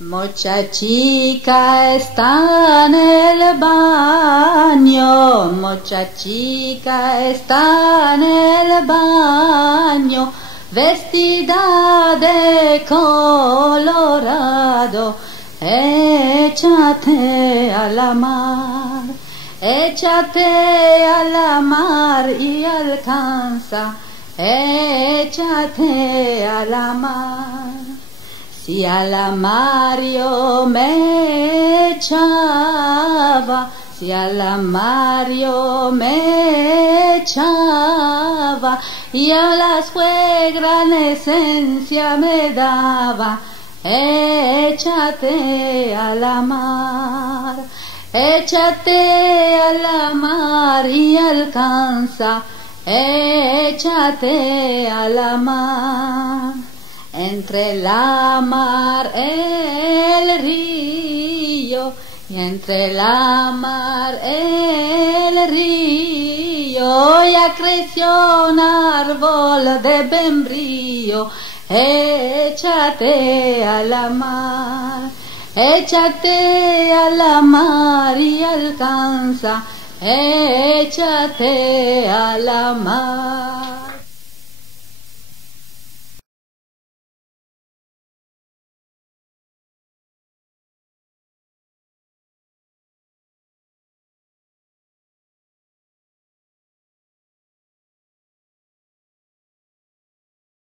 Muchachica está en el baño, muchachica está en el baño, vestida de colorado, échate a la mar, échate a la mar y alcanza, échate a la mar. Si a la mar yo me echaba, si a la mar yo me echaba, y a la suegra esencia me daba, échate a la mar, échate a la mar y alcanza, échate a la mar. Entre la mar el río, y entre la mar el río, ya creció un árbol de bembrío, échate a la mar, échate a la mar y alcanza, échate a la mar.